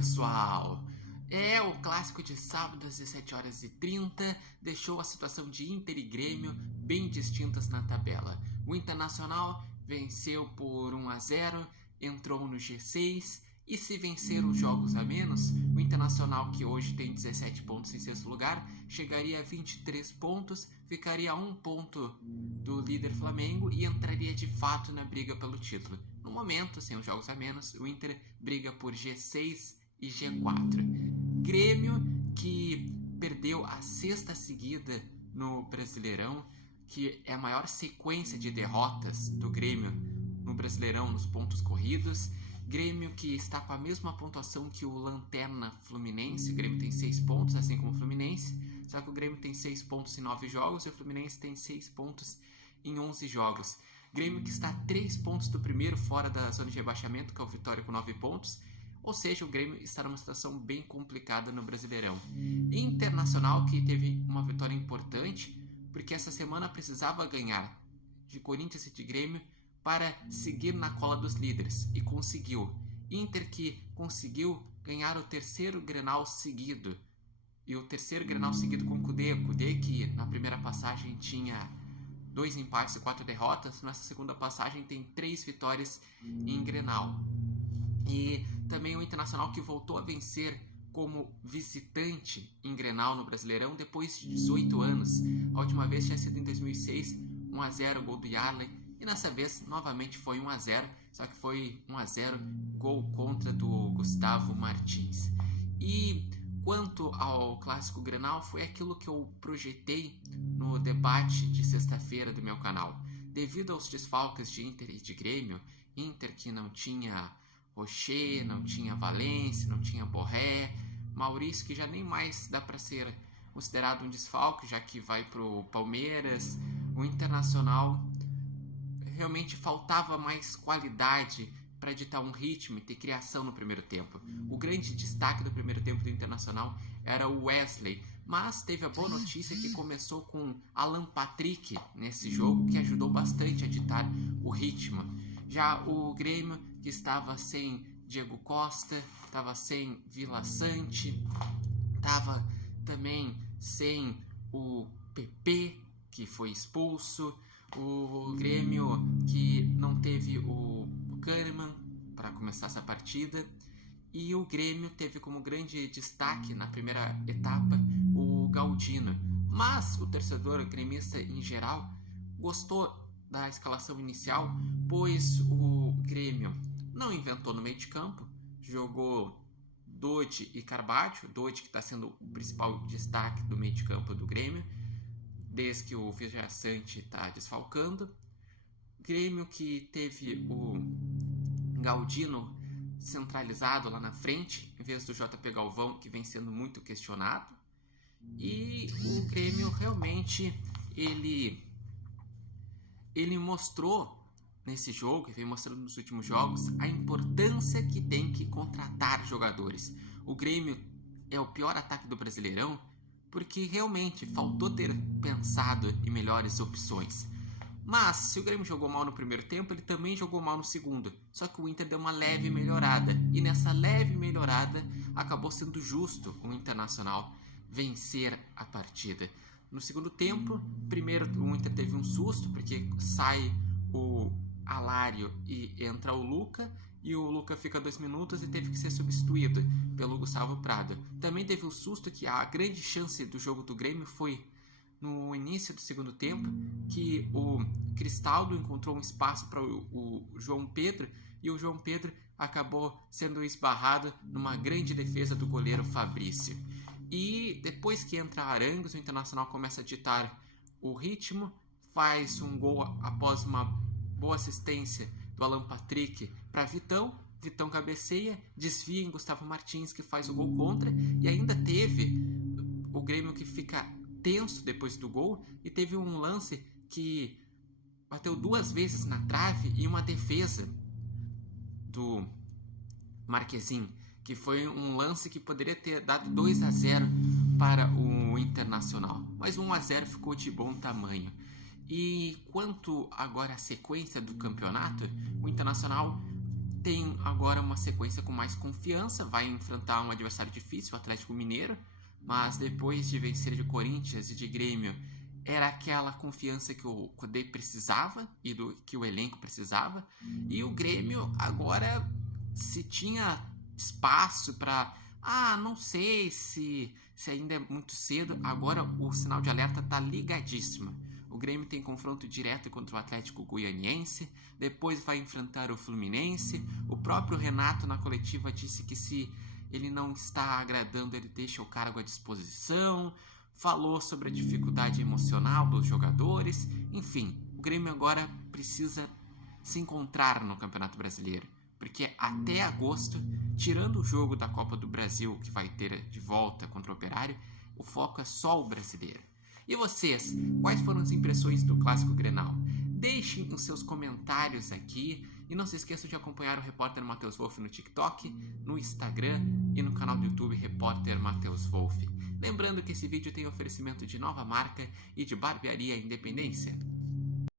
pessoal! O clássico de sábado às 17h30 deixou a situação de Inter e Grêmio bem distintas na tabela. O Internacional venceu por 1-0, entrou no G6 e se vencer os jogos a menos, o Internacional, que hoje tem 17 pontos em sexto lugar, chegaria a 23 pontos, ficaria a 1 ponto do líder Flamengo e entraria de fato na briga pelo título. No momento, sem os jogos a menos, o Inter briga por G6 e G4. Grêmio, que perdeu a sexta seguida no Brasileirão, que é a maior sequência de derrotas do Grêmio no Brasileirão nos pontos corridos. Grêmio que está com a mesma pontuação que o Lanterna Fluminense. O Grêmio tem 6 pontos, assim como o Fluminense, só que o Grêmio tem 6 pontos em 9 jogos e o Fluminense tem 6 pontos em 11 jogos. Grêmio que está a 3 pontos do primeiro fora da zona de rebaixamento, que é o Vitória com 9 pontos. Ou seja, o Grêmio está numa situação bem complicada no Brasileirão. Internacional, que teve uma vitória importante, porque essa semana precisava ganhar de Corinthians e de Grêmio para seguir na cola dos líderes, e conseguiu. Inter, que conseguiu ganhar o terceiro Grenal seguido, e o terceiro Grenal seguido com o Kudê, que na primeira passagem tinha 2 empates e 4 derrotas, nessa segunda passagem tem 3 vitórias em Grenal. E também o Internacional, que voltou a vencer como visitante em Grenal no Brasileirão depois de 18 anos. A última vez tinha sido em 2006, 1-0, gol do Yarley. E dessa vez, novamente, foi 1-0, só que foi 1-0, gol contra do Gustavo Martins. E quanto ao Clássico Grenal, foi aquilo que eu projetei no debate de sexta-feira do meu canal. Devido aos desfalques de Inter e de Grêmio, Inter que não tinha Rocher, não tinha Valência, não tinha Borré, Maurício, que já nem mais dá para ser considerado um desfalque, já que vai para o Palmeiras, o Internacional realmente faltava mais qualidade para ditar um ritmo e ter criação no primeiro tempo. O grande destaque do primeiro tempo do Internacional era o Wesley, mas teve a boa notícia que começou com Alan Patrick nesse jogo, que ajudou bastante a ditar o ritmo. Já o Grêmio, que estava sem Diego Costa, estava sem Vila Sante, estava também sem o PP, que foi expulso, o Grêmio que não teve o Kahneman para começar essa partida, e o Grêmio teve como grande destaque na primeira etapa o Galdino. Mas o torcedor gremista em geral gostou da escalação inicial, pois o Grêmio não inventou no meio de campo, jogou Dodi e Carbacho. Dodi, que está sendo o principal destaque do meio de campo do Grêmio, desde que o Vila Sante está desfalcando. Grêmio que teve o Galdino centralizado lá na frente, em vez do JP Galvão, que vem sendo muito questionado. E o Grêmio realmente ele mostrou nesse jogo, e vem mostrando nos últimos jogos, a importância que tem que contratar jogadores. O Grêmio é o pior ataque do Brasileirão, porque realmente faltou ter pensado em melhores opções. Mas se o Grêmio jogou mal no primeiro tempo, ele também jogou mal no segundo. Só que o Inter deu uma leve melhorada, e nessa leve melhorada acabou sendo justo o Internacional vencer a partida. No segundo tempo, primeiro o Inter teve um susto, porque sai o Alário e entra o Luca, e o Luca fica 2 minutos e teve que ser substituído pelo Gustavo Prado. Também teve um susto que a grande chance do jogo do Grêmio foi no início do segundo tempo, que o Cristaldo encontrou um espaço para o João Pedro, e o João Pedro acabou sendo esbarrado numa grande defesa do goleiro Fabrício. E depois que entra Arangues, o Internacional começa a ditar o ritmo, faz um gol após uma boa assistência do Alan Patrick para Vitão. Vitão cabeceia, desvia em Gustavo Martins, que faz o gol contra, e ainda teve o Grêmio que fica tenso depois do gol, e teve um lance que bateu 2 vezes na trave e uma defesa do Marquezin, que foi um lance que poderia ter dado 2-0 para o Internacional, mas 1-0 ficou de bom tamanho. E quanto agora à sequência do campeonato, o Internacional tem agora uma sequência com mais confiança, vai enfrentar um adversário difícil, o Atlético Mineiro, mas depois de vencer de Corinthians e de Grêmio, era aquela confiança que o Cudê precisava e que o elenco precisava. E o Grêmio agora, se tinha espaço para... não sei se ainda é muito cedo. Agora o sinal de alerta tá ligadíssimo. O Grêmio tem confronto direto contra o Atlético Goianiense, depois vai enfrentar o Fluminense. O próprio Renato na coletiva disse que se ele não está agradando, ele deixa o cargo à disposição. Falou sobre a dificuldade emocional dos jogadores. Enfim, o Grêmio agora precisa se encontrar no Campeonato Brasileiro, porque até agosto, tirando o jogo da Copa do Brasil que vai ter de volta contra o Operário, o foco é só o brasileiro. E vocês, quais foram as impressões do Clássico Grenal? Deixem os seus comentários aqui e não se esqueçam de acompanhar o Repórter Matheus Wolff no TikTok, no Instagram e no canal do YouTube Repórter Matheus Wolff. Lembrando que esse vídeo tem oferecimento de Nova Marca e de Barbearia Independência.